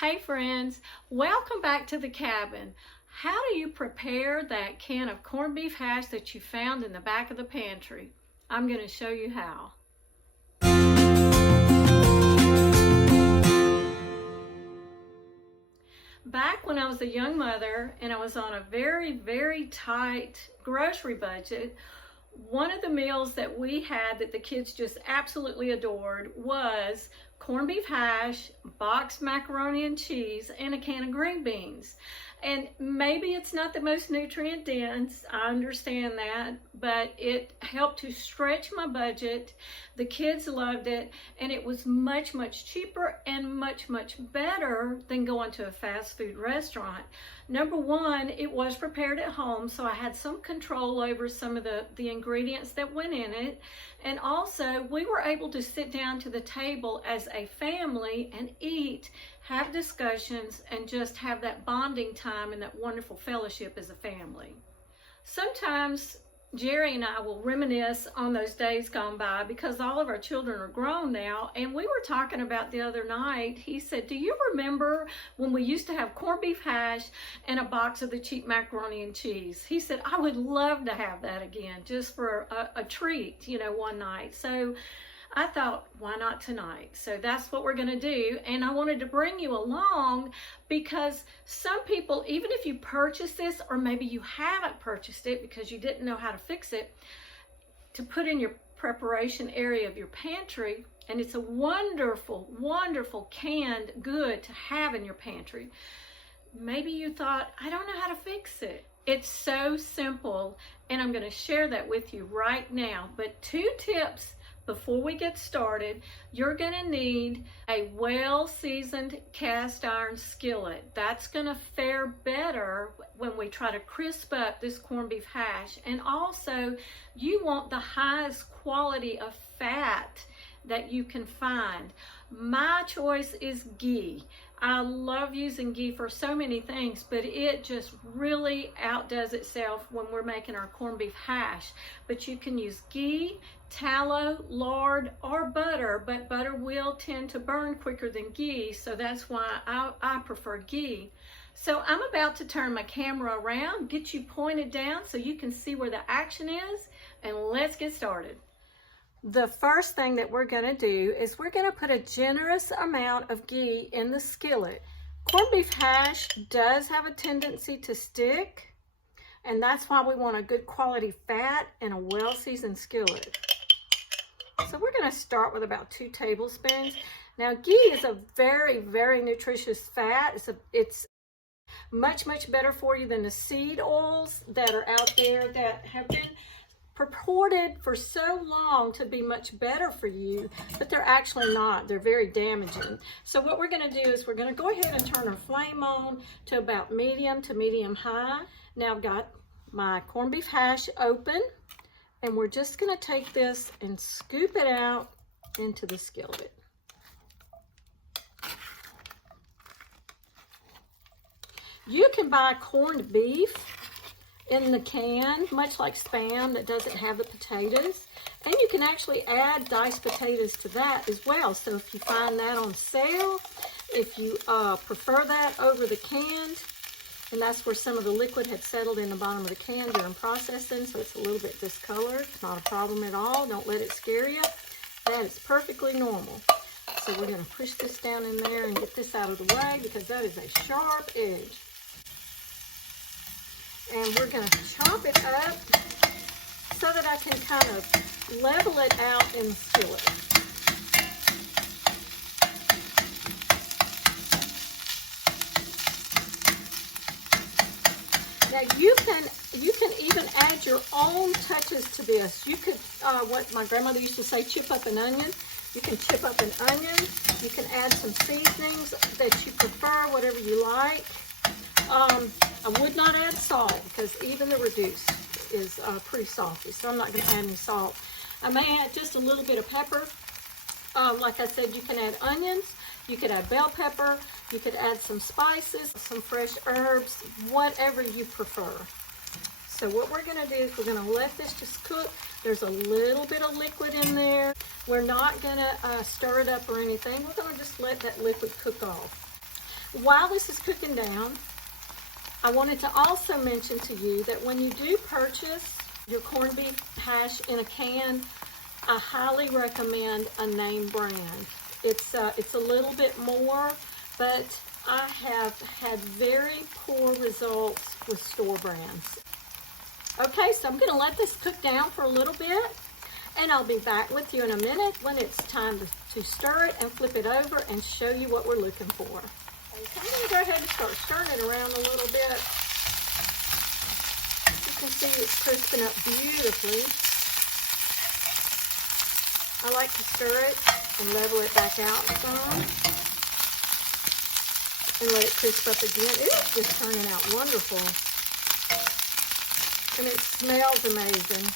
Hey friends, welcome back to the cabin. How do you prepare that can of corned beef hash that you found in the back of the pantry? I'm going to show you how. Back when I was a young mother and I was on a very tight grocery budget, one of the meals that we had that the kids just absolutely adored was corned beef hash, boxed macaroni and cheese, and a can of green beans. And maybe it's not the most nutrient dense, I understand that, but it helped to stretch my budget. The kids loved it, and it was much the and much better than going to a fast food restaurant. Number one, it was prepared at home, so I had some control over some of the ingredients that went in it. And also, we were able to sit down to the table as a family and eat, have discussions, and just have that bonding time and that wonderful fellowship as a family. Sometimes Jerry and I will reminisce on those days gone by because all of our children are grown now, and we were talking about the other night. He said, do you remember when we used to have corned beef hash and a box of the cheap macaroni and cheese? He said, I would love to have that again just for a treat, one night. So I thought, why not tonight? So that's what we're going to do. And I wanted to bring you along because some people, even if you purchase this, or maybe you haven't purchased it because you didn't know how to fix it, to put in your preparation area of your pantry. And it's a wonderful canned good to have in your pantry. Maybe you thought, I don't know how to fix it. It's so simple, and I'm going to share that with you right now. But 2 tips before we get started. You're going to need a well-seasoned cast iron skillet. That's going to fare better when we try to crisp up this corned beef hash. And also, you want the highest quality of fat that you can find. My choice is ghee. I love using ghee for so many things, but it just really outdoes itself when we're making our corned beef hash. But you can use ghee, tallow, lard, or butter, but butter will tend to burn quicker than ghee, so that's why I prefer ghee. So I'm about to turn my camera around, get you pointed down so you can see where the action is, and let's get started. The first thing that we're going to do is we're going to put a generous amount of ghee in the skillet. Corned beef hash does have a tendency to stick, and that's why we want a good quality fat in a well-seasoned skillet. So we're going to start with about 2 tablespoons. Now, ghee is a very nutritious fat. It's much better for you than the seed oils that are out there that have been purported for so long to be much better for you, but they're actually not. They're very damaging. So what we're going to do is we're going to go ahead and turn our flame on to about medium to medium high. Now I've got my corned beef hash open, and we're just going to take this and scoop it out into the skillet. You can buy corned beef in the can, much like Spam, that doesn't have the potatoes. And you can actually add diced potatoes to that as well. So if you find that on sale, if you prefer that over the canned, and that's where some of the liquid had settled in the bottom of the can during processing, so it's a little bit discolored. It's not a problem at all. Don't let it scare you. That is perfectly normal. So we're going to push this down in there and get this out of the way because that is a sharp edge. And we're going to chop it up so that I can kind of level it out in the skillet. Now you can even add your own touches to this. You could, what my grandmother used to say, chip up an onion. You can chip up an onion. You can add some seasonings that you prefer, whatever you like. I would not add salt because even the reduced is pretty salty, so I'm not going to add any salt. I may add just a little bit of pepper. Like I said, you can add onions, you could add bell pepper, you could add some spices, some fresh herbs, whatever you prefer. So what we're going to do is we're going to let this just cook. There's a little bit of liquid in there. We're not going to stir it up or anything. We're going to just let that liquid cook off. While this is cooking down, I wanted to also mention to you that when you do purchase your corned beef hash in a can, I highly recommend a name brand. It's a little bit more, but I have had very poor results with store brands. Okay, so I'm going to let this cook down for a little bit, and I'll be back with you in a minute when it's time to stir it and flip it over and show you what we're looking for. Okay, so I'm going to go ahead and start stirring it around a little bit. You can see it's crisping up beautifully. I like to stir it and level it back out some and let it crisp up again. It's just turning out wonderful. And it smells amazing.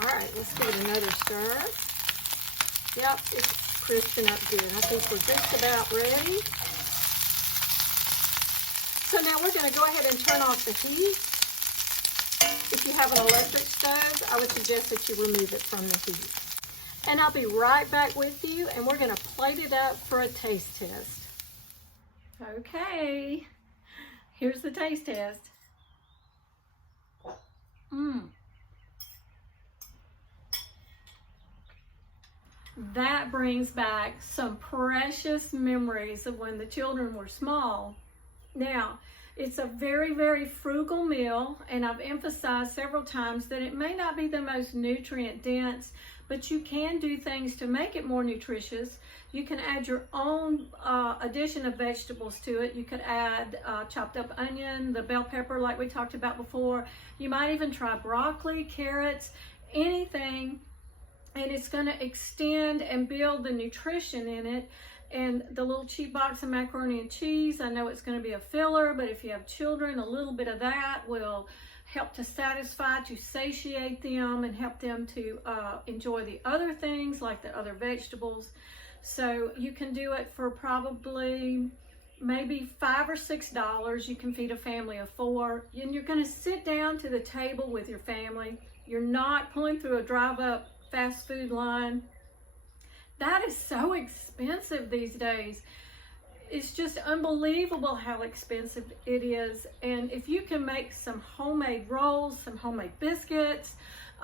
Alright, let's give it another stir. Yep, it's crisping up good. I think we're just about ready. So now we're going to go ahead and turn off the heat. If you have an electric stove, I would suggest that you remove it from the heat. And I'll be right back with you, and we're going to plate it up for a taste test. Okay, here's the taste test. That brings back some precious memories of when the children were small. Now, it's a very, very frugal meal, and I've emphasized several times that it may not be the most nutrient dense, but you can do things to make it more nutritious. You can add your own addition of vegetables to it. You could add chopped up onion, the bell pepper like we talked about before. You might even try broccoli, carrots, anything, and it's going to extend and build the nutrition in it. And the little cheap box of macaroni and cheese, I know it's going to be a filler, but if you have children, a little bit of that will help to satisfy, to satiate them, and help them to enjoy the other things like the other vegetables. So you can do it for probably maybe $5 or $6. You can feed a family of 4, and you're going to sit down to the table with your family. You're not pulling through a drive-up fast food line. That is so expensive these days. It's just unbelievable how expensive it is. And if you can make some homemade rolls, some homemade biscuits,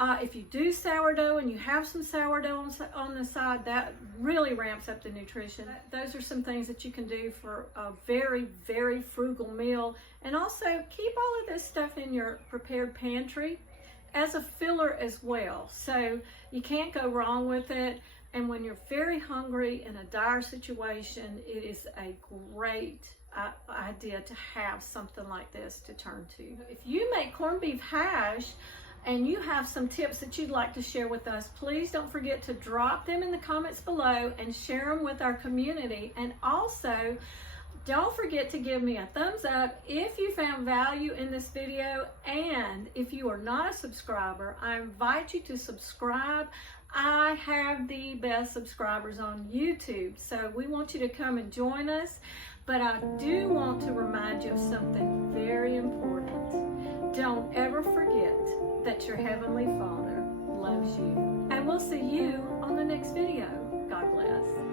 if you do sourdough and you have some sourdough on the side, that really ramps up the nutrition. Those are some things that you can do for a very, very frugal meal. And also keep all of this stuff in your prepared pantry as a filler as well. So you can't go wrong with it. And when you're very hungry in a dire situation, it is a great idea to have something like this to turn to. If you make corned beef hash and you have some tips that you'd like to share with us, please don't forget to drop them in the comments below and share them with our community. And also, don't forget to give me a thumbs up if you found value in this video. And if you are not a subscriber, I invite you to subscribe. I have the best subscribers on YouTube, so we want you to come and join us. But I do want to remind you of something very important. Don't ever forget that your Heavenly Father loves you. And we'll see you on the next video. God bless.